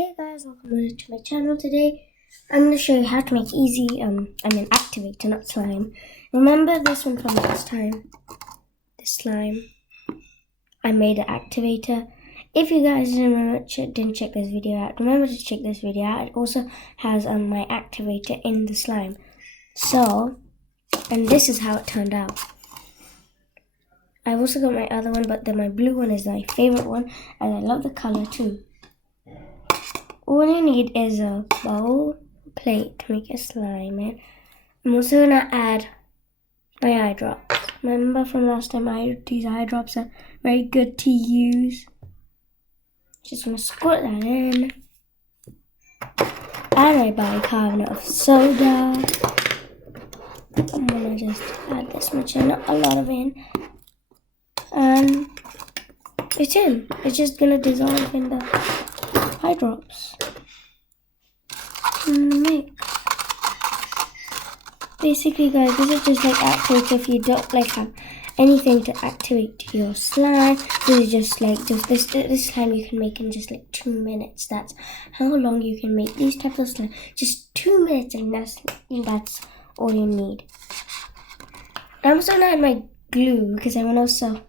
Hey guys, welcome to my channel. Today I'm going to show you how to make easy activator, not slime. Remember this one from last time? This slime. I made an activator. If you guys didn't check this video out, remember to check this video out. It also has my activator in the slime. So, and this is how it turned out. I've also got my other one, but my blue one is my favorite one, and I love the color too. All you need is a bowl, plate to make a slime in. I'm also gonna add my eye drops. Remember from last time, these eye drops are very good to use. Just wanna squirt that in. And I buy bicarbonate of soda. I'm gonna just add this much in, not a lot of it. And it's in. It's just gonna dissolve in the eye drops. Basically guys, this is just like activator. If you don't have anything to activate your slime, this is just this slime you can make in just 2 minutes. That's how long you can make these types of slime. Just 2 minutes, and that's all you need. I'm also gonna add my glue because I want to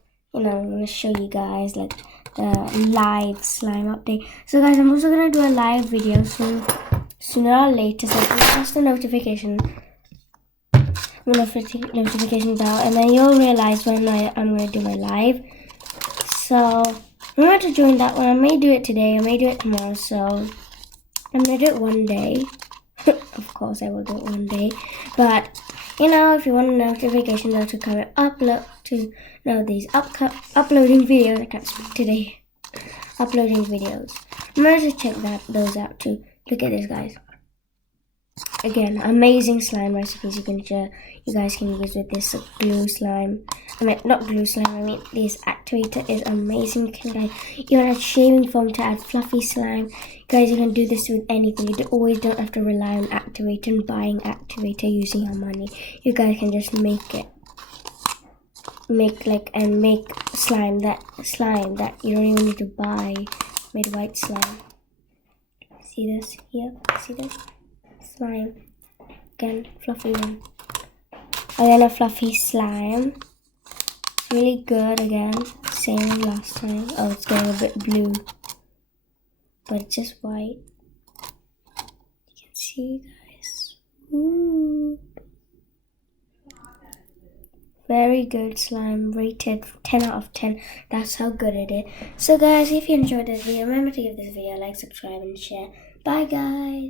show you guys the live slime update. So guys, I'm also gonna do a live video sooner or later, so press the notification bell, and then you'll realize when I'm gonna do my live. So remember to join that one. I may do it today, I may do it tomorrow, so I'm gonna do it one day. Of course I will do it one day, but if you want a notification bell to come these uploading videos, I can't speak today. Uploading videos. Remember to check those out too. Look at this, guys. Again, amazing slime recipes you guys can use with this glue slime. Not glue slime. This activator is amazing. You can add shaving foam to add fluffy slime. Guys, you can do this with anything. You always don't have to rely on activator and buying activator using your money. You guys can just make it. Make slime that you don't even need to buy. Made white slime. See this here? See this? Slime. Again, fluffy one. Again, a fluffy slime. It's really good again. Same as last time. Oh, it's getting a bit blue. But it's just white. You can see, guys. Ooh. Very good slime, rated 10 out of 10. That's how good it is. So guys, if you enjoyed this video, remember to give this video a like, subscribe, and share. Bye guys.